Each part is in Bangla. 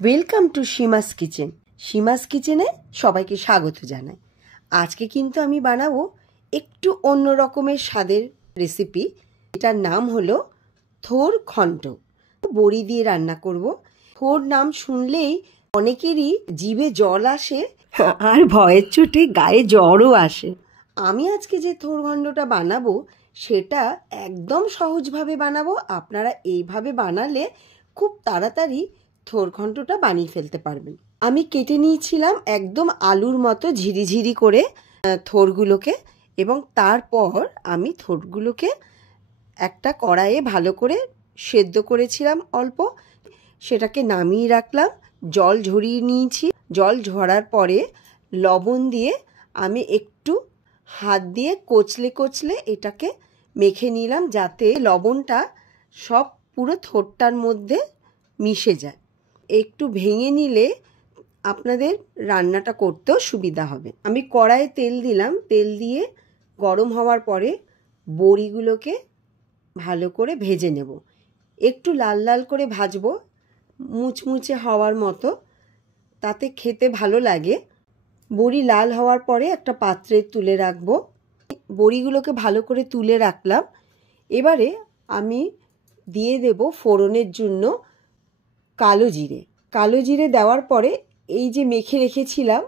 Welcome to Seema's kitchen. Seema's কিচেনে সবাইকে স্বাগত জানাই। আজকে কিন্তু আমি বানাবো একটু অন্য রকমের স্বাদের রেসিপি। এটার নাম হলো থোর ঘন্ট। বড়ি দিয়ে রান্না করব। থোর নাম শুনলেই অনেকেরই জিভে জল আসে আর ভয়ের চোটে গায়ে জ্বরও আসে। আমি আজকে যে থোর ঘন্টটা বানাবো সেটা একদম সহজভাবে বানাবো। আপনারা এইভাবে বানালে খুব তাড়াতাড়ি থোর ঘন্টটা বানিয়ে ফেলতে পারবেন। আমি কেটে নিয়েছিলাম একদম আলুর মতো ঝিরিঝিরি করে থোরগুলোকে, এবং তারপর আমি থোরগুলোকে একটা কড়াইয়ে ভালো করে সেদ্ধ করেছিলাম অল্প, সেটাকে নামিয়ে রাখলাম। জল ঝরিয়ে নিয়েছি। জল ঝরার পরে লবণ দিয়ে আমি একটু হাত দিয়ে কচলে কচলে এটাকে মেখে নিলাম, যাতে লবণটা সব পুরো থোরটার মধ্যে মিশে যায়। একটু ভেঙে নিলে আপনাদের রান্নাটা করতেও সুবিধা হবে। আমি কড়াইয়ে তেল দিলাম। তেল দিয়ে গরম হওয়ার পরে বড়িগুলোকে ভালো করে ভেজে নেব। একটু লাল লাল করে ভাজবো, মুচমুচে হওয়ার মতো, তাতে খেতে ভালো লাগে। বড়ি লাল হওয়ার পরে একটা পাত্রে তুলে রাখবো। বড়িগুলোকে ভালো করে তুলে রাখলাম। এবারে আমি দিয়ে দেব ফোড়নের জন্য কালো জিরে। কালো জিরে দেওয়ার পরে এই যে মেখে রেখেছিলাম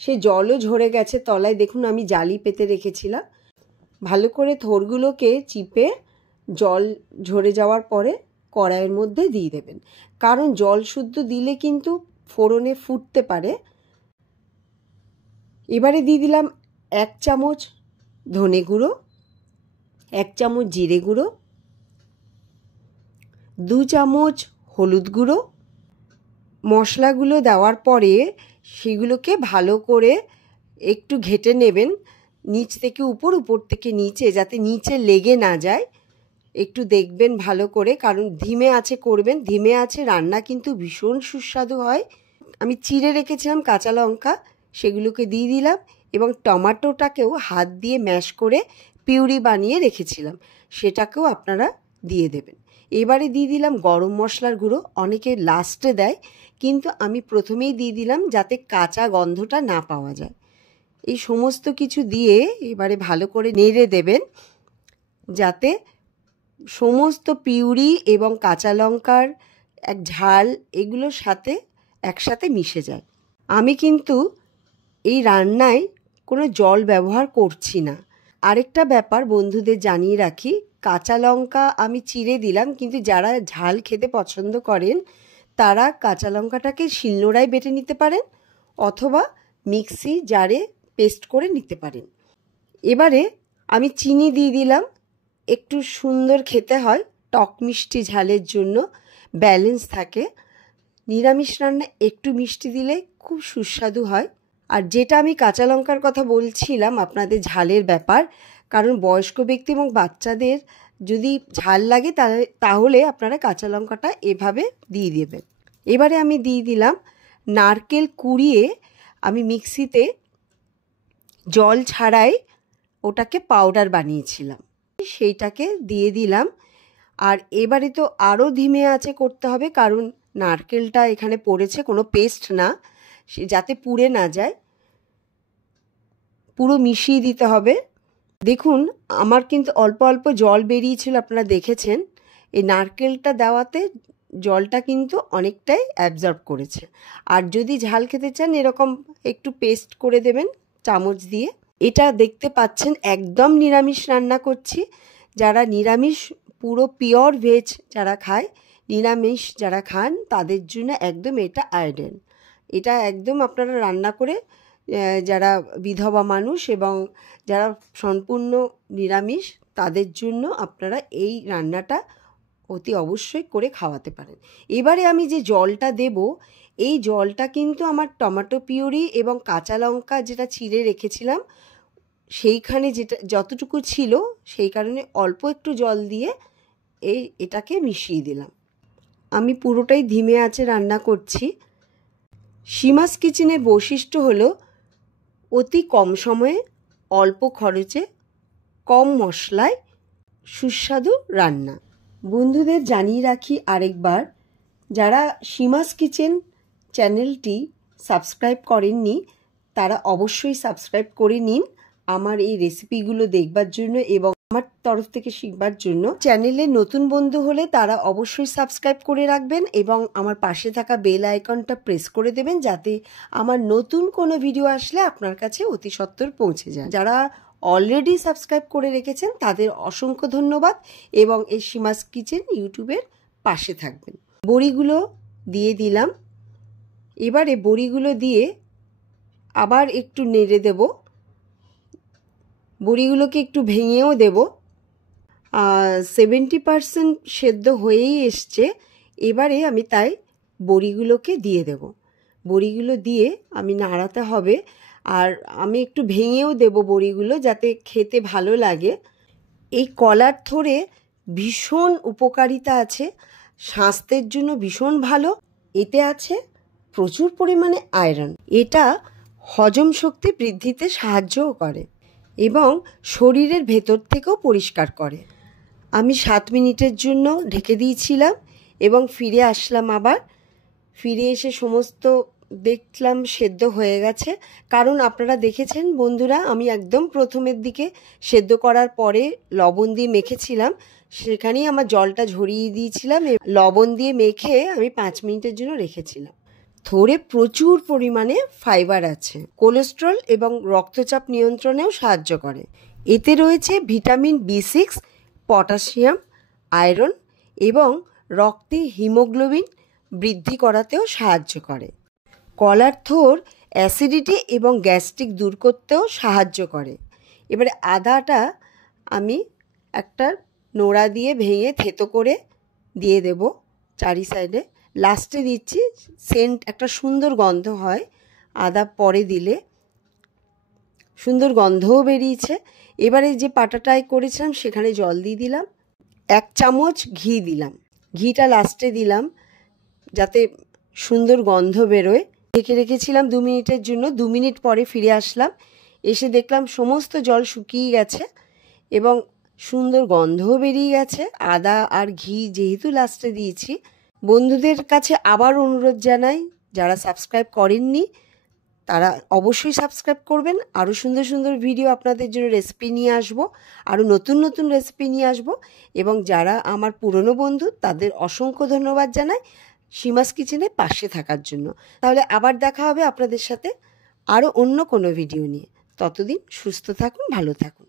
সে জলও ঝরে গেছে তলায়, দেখুন আমি জালি পেতে রেখেছিলাম। ভালো করে থোরগুলোকে চিপে জল ঝরে যাওয়ার পরে কড়াইয়ের মধ্যে দিয়ে দেবেন, কারণ জল শুদ্ধ দিলে কিন্তু ফোড়নে ফুটতে পারে। এবারে দিয়ে দিলাম 1 চামচ ধনে গুঁড়ো, 1 চামচ জিরে গুঁড়ো, 2 চামচ হলুদ গুঁড়ো। মশলাগুলো দেওয়ার পরে সেগুলোকে ভালো করে একটু ঘেটে নেবেন, নিচ থেকে উপর, উপর থেকে নিচে, যাতে নিচে লেগে না যায়। একটু দেখবেন ভালো করে, কারণ ধিমে আঁচে করবেন। ধিমে আঁচে রান্না কিন্তু ভীষণ সুস্বাদু হয়। আমি চিড়ে রেখেছিলাম কাঁচা লঙ্কা, সেগুলোকে দিয়ে দিলাম, এবং টমেটোটাকেও হাত দিয়ে ম্যাশ করে পিউরি বানিয়ে রেখেছিলাম, সেটাকেও আপনারা দিয়ে দেবেন। এবারে দিয়ে দিলাম গরম মশলার গুঁড়ো। অনেকে লাস্টে দেয়, কিন্তু আমি প্রথমেই দিয়ে দিলাম যাতে কাঁচা গন্ধটা না পাওয়া যায়। এই সমস্ত কিছু দিয়ে এবারে ভালো করে নেড়ে দেবেন, যাতে সমস্ত পিউরি এবং কাঁচা লঙ্কার এক ঝাল এগুলোর সাথে একসাথে মিশে যায়। আমি কিন্তু এই রান্নায় কোনো জল ব্যবহার করছি না। আরেকটা ব্যাপার বন্ধুদের জানিয়ে রাখি, কাঁচা লঙ্কা আমি চিড়ে দিলাম, কিন্তু যারা ঝাল খেতে পছন্দ করেন তারা কাঁচা লঙ্কাটাকে শিলনোড়ায় বেটে নিতে পারেন, অথবা মিক্সি জারে পেস্ট করে নিতে পারেন। এবারে আমি চিনি দিয়ে দিলাম। একটু সুন্দর খেতে হয়, টক মিষ্টি ঝালের জন্য ব্যালেন্স থাকে। নিরামিষ রান্না একটু মিষ্টি দিলে খুব সুস্বাদু হয়। আর যেটা আমি কাঁচা লঙ্কার কথা বলছিলাম আপনাদের ঝালের ব্যাপার, কারণ বয়স্ক ব্যক্তি এবং বাচ্চাদের যদি ঝাল লাগে তাহলে আপনারা কাঁচা লঙ্কাটা এভাবে দিয়ে দেবেন। এবারে আমি দিয়ে দিলাম নারকেল কুড়িয়ে আমি মিক্সিতে জল ছাড়াই ওটাকে পাউডার বানিয়েছিলাম, সেইটাকে দিয়ে দিলাম। আর এবারে তো আরও ধিমে আঁচে করতে হবে, কারণ নারকেলটা এখানে পড়েছে, কোনো পেস্ট না, সে যাতে পুড়ে না যায়। পুরো মিশিয়ে দিতে হবে। দেখুন আমার কিন্তু অল্প অল্প জল বেরিয়েছিল, আপনারা দেখেছেন। এই নারকেলটা দেওয়াতে জলটা কিন্তু অনেকটাই অ্যাবজর্ব করেছে। আর যদি ঝাল খেতে চান এরকম একটু পেস্ট করে দেবেন চামচ দিয়ে। এটা দেখতে পাচ্ছেন একদম নিরামিষ রান্না করছি। যারা নিরামিষ, পুরো পিওর ভেজ যারা খায়, নিরামিষ যারা খান তাদের জন্য একদম এটা আইডিয়াল। এটা একদম আপনারা রান্না করে যারা বিধবা মানুষ এবং যারা সম্পূর্ণ নিরামিষ তাদের জন্য আপনারা এই রান্নাটা অতি অবশ্যই করে খাওয়াতে পারেন। এবারে আমি যে জলটা দেব, এই জলটা কিন্তু আমার টমেটো পিউরি এবং কাঁচা লঙ্কা যেটা চিড়ে রেখেছিলাম সেইখানে যেটা যতটুকু ছিল, সেই কারণে অল্প একটু জল দিয়ে এটাকে মিশিয়ে দিলাম। আমি পুরোটাই ধিমে আঁচে রান্না করছি। সীমাস কিচেনের বৈশিষ্ট্য হলো অতি কম সময়ে, অল্প খরচে, কম মশলায় সুস্বাদু রান্না। বন্ধুদের জানিয়ে রাখি আরেকবার, যারা সীমাস কিচেন চ্যানেলটি সাবস্ক্রাইব করেননি তারা অবশ্যই সাবস্ক্রাইব করে নিন আমার এই রেসিপিগুলো দেখবার জন্য এবং আমার তরফ থেকে শিখবার জন্য। চ্যানেলে নতুন বন্ধু হলে তারা অবশ্যই সাবস্ক্রাইব করে রাখবেন এবং আমার পাশে থাকা বেল আইকনটা প্রেস করে দেবেন যাতে আমার নতুন কোনো ভিডিও আসলে আপনার কাছে অতি সত্বর পৌঁছে যায়। যারা অলরেডি সাবস্ক্রাইব করে রেখেছেন তাদের অসংখ্য ধন্যবাদ এবং এই সীমাস কিচেন ইউটিউবের পাশে থাকবেন। বড়িগুলো দিয়ে দিলাম। এবারে বড়িগুলো দিয়ে আবার একটু নেড়ে দেব। বড়িগুলোকে একটু ভেঙেও দেব। 70% সেদ্ধ হয়েই এসছে। এবারে আমি তাই বড়িগুলোকে দিয়ে দেব। বড়িগুলো দিয়ে আমি নাড়াতে হবে আর আমি একটু ভেঙেও দেব বড়িগুলো যাতে খেতে ভালো লাগে। এই কলার থোড়ে ভীষণ উপকারিতা আছে, স্বাস্থ্যের জন্য ভীষণ ভালো। এতে আছে প্রচুর পরিমাণে আয়রন। এটা হজম শক্তি বৃদ্ধিতে সাহায্যও করে এবং শরীরের ভেতর থেকেও পরিষ্কার করে। আমি 7 মিনিটের জন্য ঢেকে দিয়েছিলাম এবং ফিরে আসলাম। আবার ফিরে এসে সমস্ত দেখলাম সেদ্ধ হয়ে গেছে। কারণ আপনারা দেখেছেন বন্ধুরা, আমি একদম প্রথমের দিকে সেদ্ধ করার পরে লবণ দিয়ে মেখেছিলাম, সেখানেই আমার জলটা ঝরিয়ে দিয়েছিলাম। লবণ দিয়ে মেখে আমি 5 মিনিটের জন্য রেখেছিলাম। থোড়ে প্রচুর পরিমাণে ফাইবার আছে, কোলেস্টেরল এবং রক্তচাপ নিয়ন্ত্রণেও সাহায্য করে। এতে রয়েছে ভিটামিন B6, পটাশিয়াম, আয়রন এবং রক্তে হিমোগ্লোবিন বৃদ্ধি করাতেও সাহায্য করে। কলার থোড় অ্যাসিডিটি এবং গ্যাস্ট্রিক দূর করতেও সাহায্য করে। এবারে আদাটা আমি একটা নোড়া দিয়ে ভেঙে থেতো করে দিয়ে দেব চারি সাইডে। লাস্টে দিচ্ছি, সেন্ট একটা সুন্দর গন্ধ হয় আদা পরে দিলে, সুন্দর গন্ধও বেরিয়েছে। এবারে যে পাটাটাই করেছিলাম সেখানে জল দিয়ে দিলাম, 1 চামচ ঘি দিলাম। ঘিটা লাস্টে দিলাম যাতে সুন্দর গন্ধ বেরোয়। ঢেকে রেখেছিলাম 2 মিনিটের জন্য। 2 মিনিট পরে ফিরে আসলাম, এসে দেখলাম সমস্ত জল শুকিয়ে গেছে এবং সুন্দর গন্ধও বেরিয়ে গেছে। আদা আর ঘি যেহেতু লাস্টে দিয়েছি। বন্ধুদের কাছে আবার অনুরোধ জানাই, যারা সাবস্ক্রাইব করেননি তারা অবশ্যই সাবস্ক্রাইব করবেন। আরও সুন্দর সুন্দর ভিডিও আপনাদের জন্য রেসিপি নিয়ে আসবো, আরও নতুন নতুন রেসিপি নিয়ে আসবো। এবং যারা আমার পুরনো বন্ধু তাদের অসংখ্য ধন্যবাদ জানাই সীমাস কিচেনে পাশে থাকার জন্য। তাহলে আবার দেখা হবে আপনাদের সাথে আরও অন্য কোনো ভিডিও নিয়ে। ততদিন সুস্থ থাকুন, ভালো থাকুন।